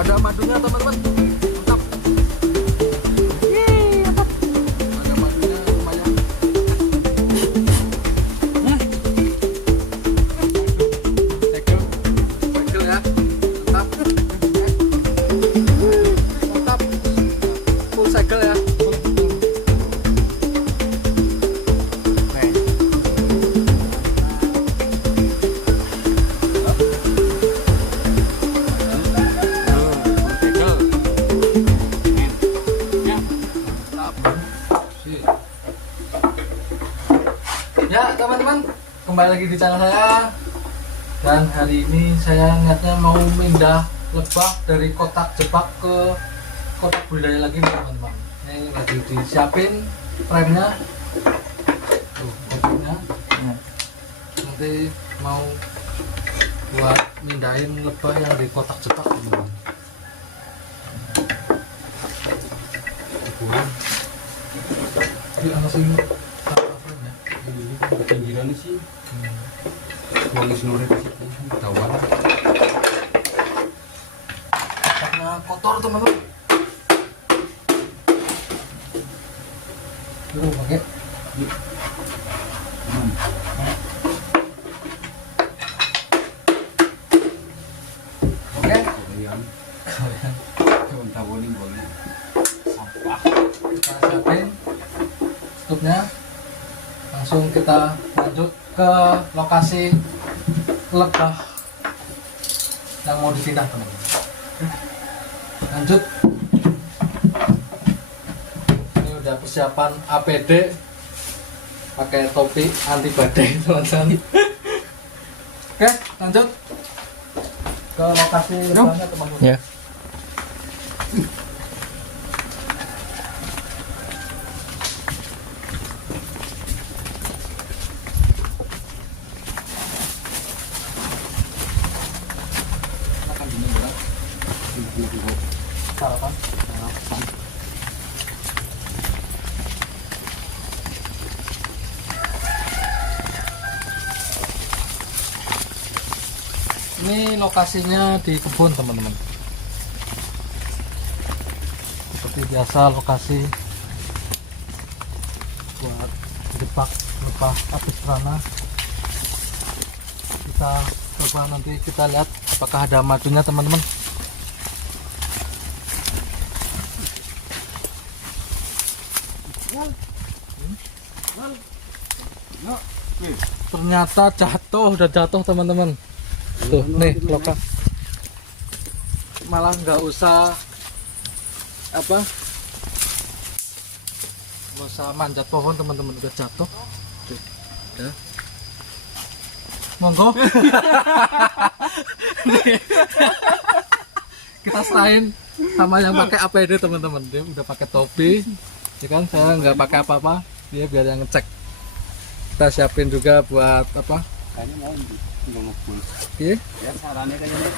Ada madunya teman-teman. Mantap. Ada madunya lumayan. Segel. Segel ya. Mantap. Mantap. Full segel ya. Ya teman-teman, kembali lagi di channel saya. Dan hari ini saya niatnya mau pindah lebah dari kotak jebak ke kotak budidaya lagi nih teman-teman. Ini lagi disiapin premnya, tuh kotaknya. Nanti mau buat mindahin lebah yang di kotak jebak teman-teman. Jadi apa sih? Pinggiran sih wangi senore di situ ketahuan Karena kotor teman-teman. Dulu pakai oke kalian coba boleh sampah kita siapin stupnya, langsung kita lanjut ke lokasi lebah yang mau dipindah teman-teman. Lanjut, ini udah persiapan APD, pakai topi anti badai teman-teman. Oke, lanjut ke lokasi lebahnya teman-teman. Ya. Sarapan. Ini lokasinya di kebun teman-teman. Seperti biasa lokasi buat jebak lebah apis rana. Kita coba nanti kita lihat apakah ada madunya teman-teman. Ternyata jatuh, udah jatuh teman-teman. Tuh nih lokal, malah nggak usah apa, nggak usah manjat pohon teman-teman, udah jatuh. Tuh, udah. Monggo. Nih. Kita serahin sama yang pakai APD teman-teman. Dia udah pakai topi, ya kan? Saya nggak pakai apa-apa, dia biar yang ngecek. Kita siapin juga buat apa? kayaknya mau ngomong Iya. ya sarannya kayaknya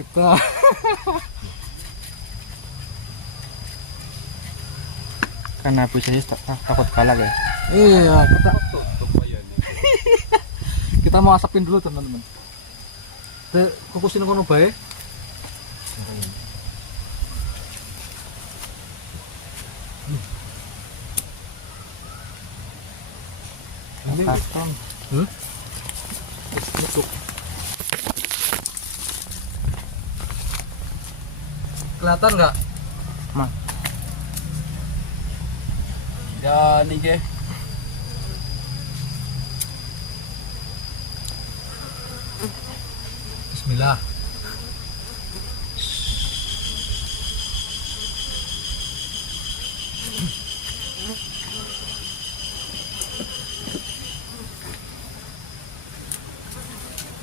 Kita Karena aku saya takut kalah ya. iya, kita mau asapin dulu teman-teman. Kukusin kono bae. Karton. Nusuk. Kelihatan nggak? Mah. ya nih ke Bismillah.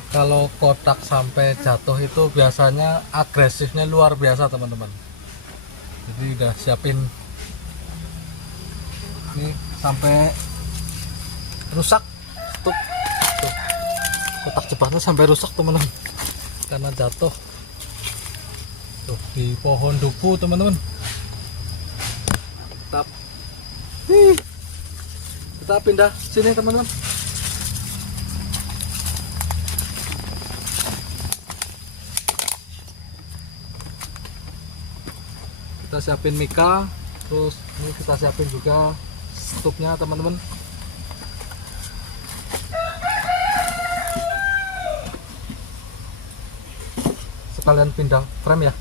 Kalau kotak sampai jatuh itu biasanya agresifnya luar biasa teman-teman. Jadi udah siapin ini sampai rusak. Tuh, kotak jebaknya sampai rusak teman-teman karena jatuh. Tuh di pohon duku teman-teman. Mantap. Kita pindah sini teman-teman. Kita siapin mika, terus ini kita siapin juga stupnya teman-teman. Sekalian pindah frame ya.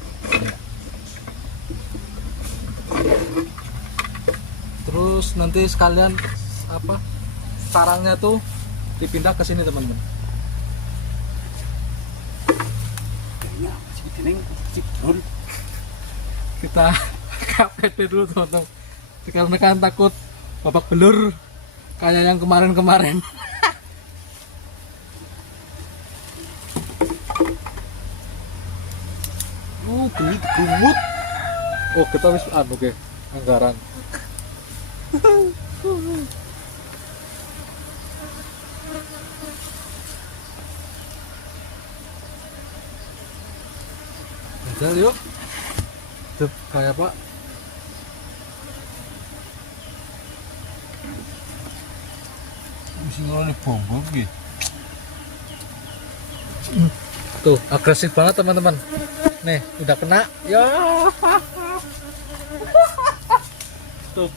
Terus nanti sekalian apa sarangnya tuh dipindah ke sini teman-teman. Kita KPT dulu teman-teman, dikarenakan takut babak belur kayak yang kemarin-kemarin. Gemut. Oh kita wis oke anggaran. Jalan yuk. Tuh, kayak apa? Mesti ngelone bonggol gitu. Tuh, agresif banget teman-teman. Nih, udah kena. Ya. Tuh.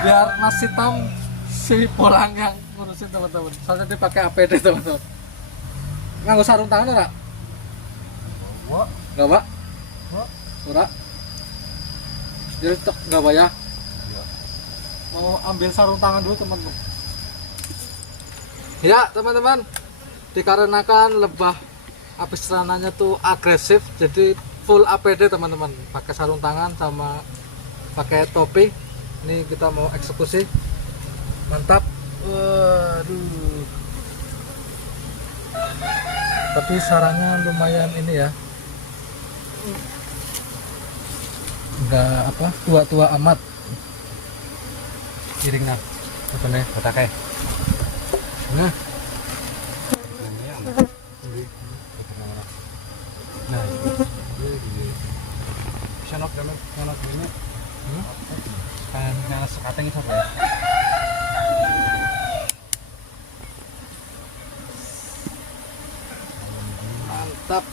Biar Mas Hitam si orang yang ngurusin teman-teman. Soalnya dia pakai APD teman-teman. Nganggo sarung tangan ora? Wah, Enggak, Pak? Ora. Jadi tok enggak bayar. Mau ambil sarung tangan dulu teman-teman. Ya teman-teman, dikarenakan lebah apis rananya tuh agresif, jadi full APD teman-teman, pakai sarung tangan sama pakai topi. Ini kita mau eksekusi, mantap. Waduh, tapi sarangnya lumayan ini ya, enggak apa tua-tua amat. Iringnya apa nih pakai. nah Nah, bisa nok ini. Kan yang sekateng itu apa ya? mantap.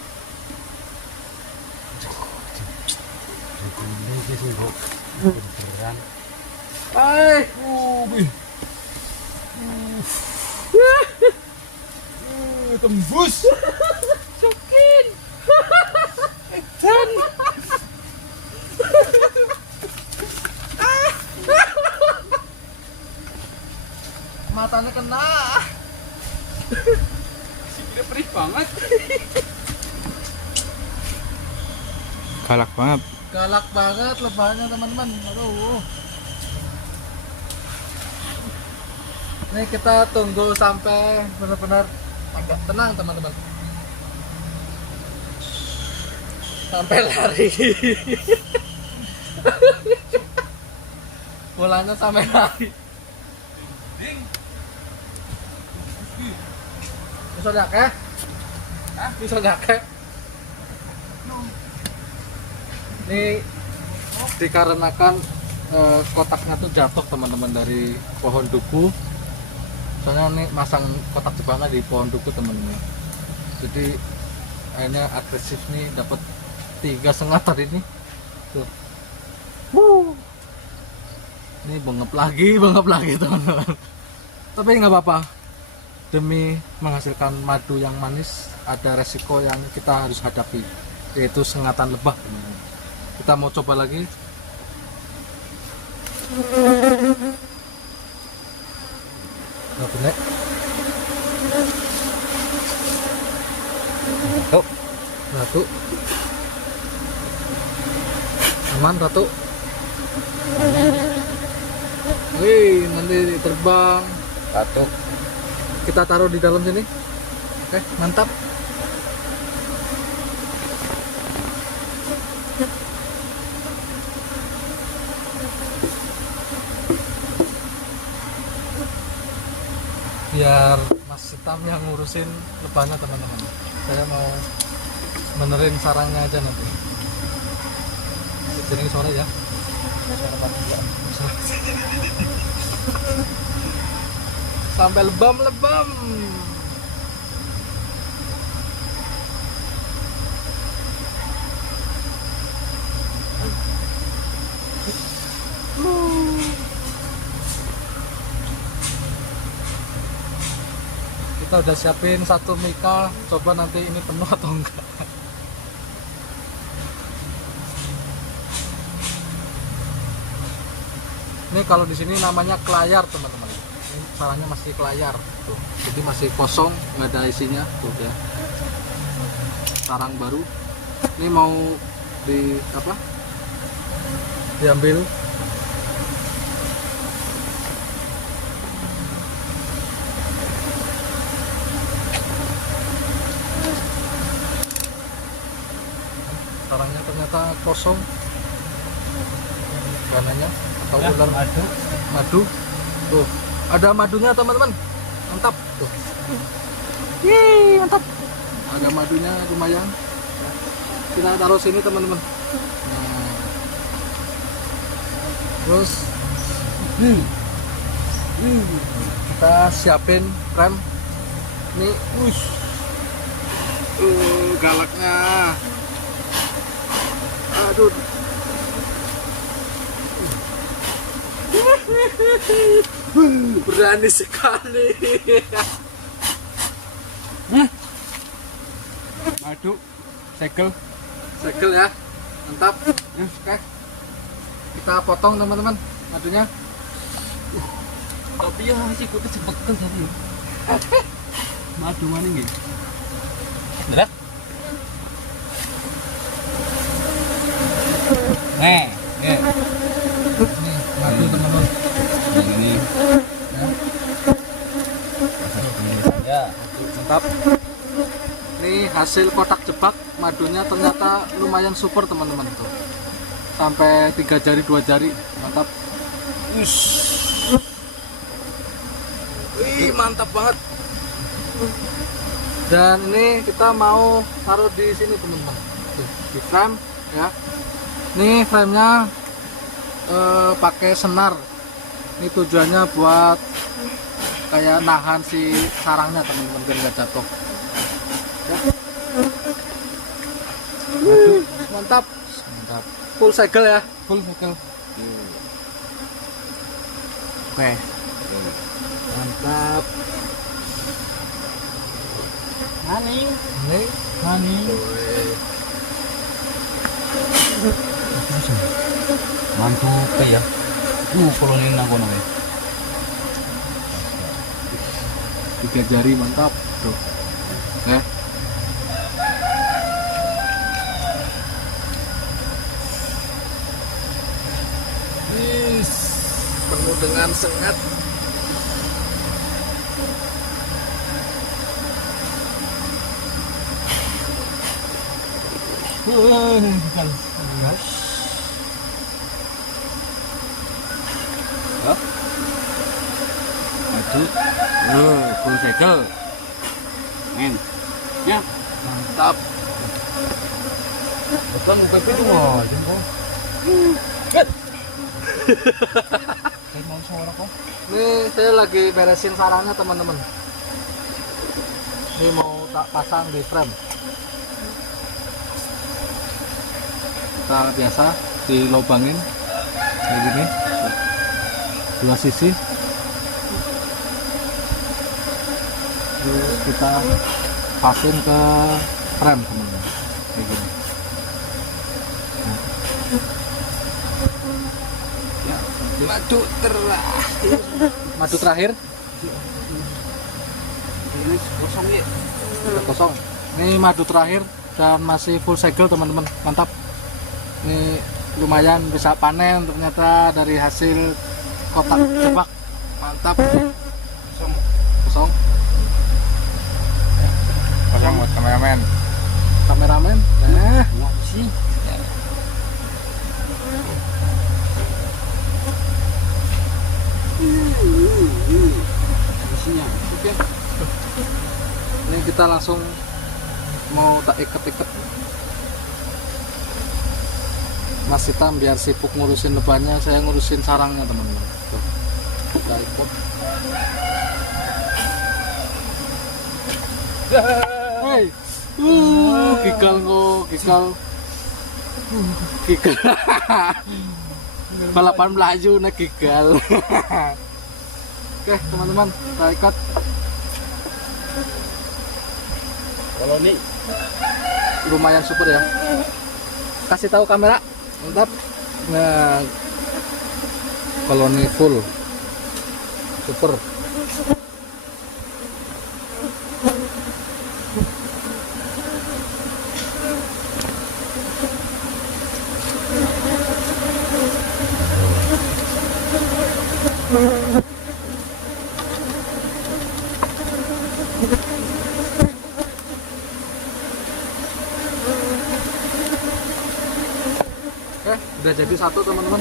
Ini sih kok beneran. Hai, Tembus. Jokin. Matanya kena. Sikile perih banget. Galak banget. Galak banget lebahnya teman-teman. Aduh. Ini kita tunggu sampai benar-benar agak tenang teman-teman. Sampai lari. Bolanya sampai lari. Bisa nyake? Bisa nyake? Ini dikarenakan kotaknya tuh jatuh teman-teman dari pohon duku. Soalnya nih masang kotak jepangnya di pohon duku teman-teman. Jadi akhirnya agresif nih, dapat 3,5 tadi nih. Tuh. Ini bengep lagi teman-teman. Tapi nggak apa-apa. Demi menghasilkan madu yang manis, ada resiko yang kita harus hadapi, yaitu sengatan lebah teman-teman. Kita mau coba lagi. Nggak bener. Ratu. Aman Ratu. Wih, nanti terbang. Ratu. Kita taruh di dalam sini. Oke, mantap. Biar Mas Hitam yang ngurusin lebahnya teman-teman. Saya mau benerin sarangnya aja nanti. Jadi sore ya. sampai lebam-lebam. Kita udah siapin satu mika, coba nanti ini penuh atau enggak. Ini kalau di sini namanya kelayar teman-teman. Ini sarangnya masih kelayar, tuh. Jadi masih kosong, nggak ada isinya, tuh ya. Sarang baru. Ini mau di apa? Diambil. Sarangnya ternyata kosong. Gananya atau ular madu. Tuh, ada madunya teman-teman. Mantap tuh. Yeay, mantap. Ada madunya lumayan. Kita taruh sini teman-teman. Nah. Terus kita siapin rem. Nih, galaknya. Aduh. Berani sekali. Madu, segel. Segel ya. Mantap. Oke. Kita potong teman-teman madunya. Tapi ya masih kudu sebekel tadi. Madu mana nggih? Berat. Nih. Nih, madu teman-teman. Ini. Ya. Mantap. Ini hasil kotak jebak madunya ternyata lumayan super teman-teman tuh. Sampai 3 jari 2 jari. Mantap. Wih, mantap banget. Dan ini kita mau taruh di sini teman-teman. Tuh, di frame ya. Ini framenya pakai senar. Ini tujuannya buat kayak nahan si sarangnya teman-teman biar nggak jatuh. Ya. Mantap. Mantap. Full segel ya. Full segel. Oke. Mantap. Nani. Ini Nani. Mantuk ya. Kalau ini nang kono ya. 3 jari mantap. Tuh. Penuh dengan sengat. Madu. Full segel. Men. Ya, Mantap. Bukan PP itu mau kok. Saya mau suara kok. Ini saya lagi beresin sarangnya teman-teman. Ini mau tak pasang di frame. Kita biasa dilobangin kayak gini, dua sisi. Terus kita pasin ke frame teman-teman, kayak gini. Ya, madu terakhir. madu terakhir. Ini kosong ya. Udah kosong. Ini madu terakhir dan masih full segel teman-teman. Mantap. Ini lumayan bisa panen ternyata dari hasil kotak jebak. Mantap. Kosong. Pasang buat kameramen. Kameramen. Nah, Wah sih. Isinya. Oke. ini kita langsung mau tak iket-iket. Mas Hitam biar sibuk ngurusin lebannya, saya ngurusin sarangnya teman-teman. Tuh. Kita ikut. Hei. Gigal kok, gigal. Gigal. Balapan melaju naik gigal. Oke, teman-teman, kita ikat. Kalau nih Lumayan super ya. Kasih tahu kamera. Mantap. Nah, koloni full. Super. Udah jadi satu teman-teman,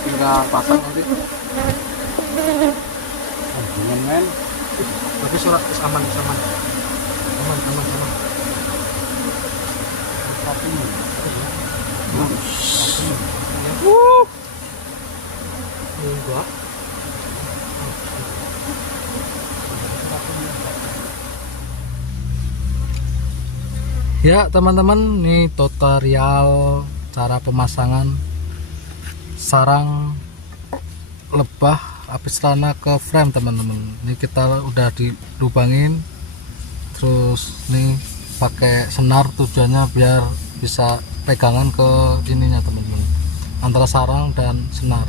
tinggal pasang nanti. dengan men Tapi surat aman aman. Enggak. Ya teman-teman, ini tutorial cara pemasangan sarang lebah apis lana ke frame teman-teman. Ini kita udah dilubangin, terus nih pakai senar, tujuannya biar bisa pegangan ke ininya teman-teman, antara sarang dan senar.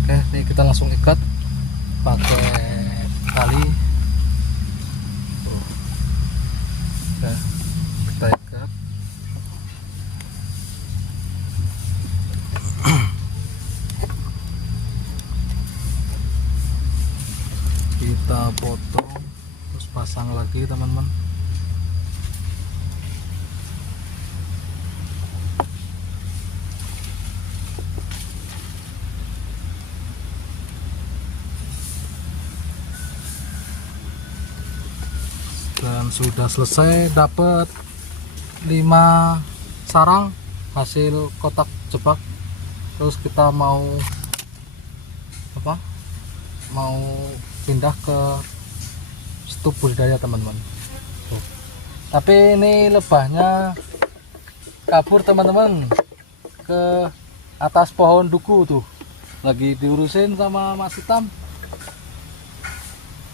Oke, ini kita langsung ikat pakai tali. Oke, kita ikat. Kita potong terus pasang lagi teman-teman. Dan sudah selesai, dapat 5 sarang hasil kotak jebak. Terus kita mau apa, mau pindah ke stup budidaya teman-teman. Tuh. Tapi ini lebahnya kabur teman-teman ke atas pohon duku tuh, lagi diurusin sama Mas Hitam,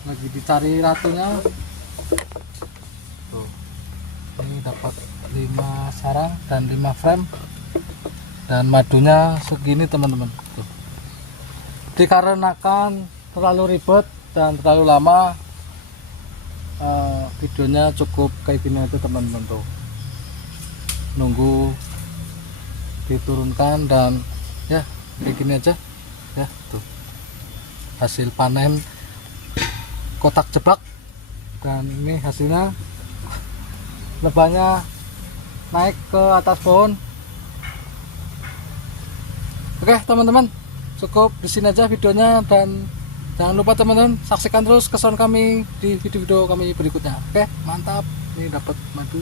lagi dicari ratunya. Tuh. Ini dapat 5 sarang dan 5 frame, dan madunya segini teman-teman. Tuh. Dikarenakan terlalu ribet dan terlalu lama, videonya cukup kayak gini aja teman-teman. Tuh, nunggu diturunkan dan ya kayak gini aja ya. Tuh hasil panen kotak jebak, dan ini hasilnya lebahnya naik ke atas pohon. Oke teman-teman, cukup di sini aja videonya, dan jangan lupa teman-teman saksikan terus kesan kami di video-video kami berikutnya. Oke, mantap. Ini dapat madu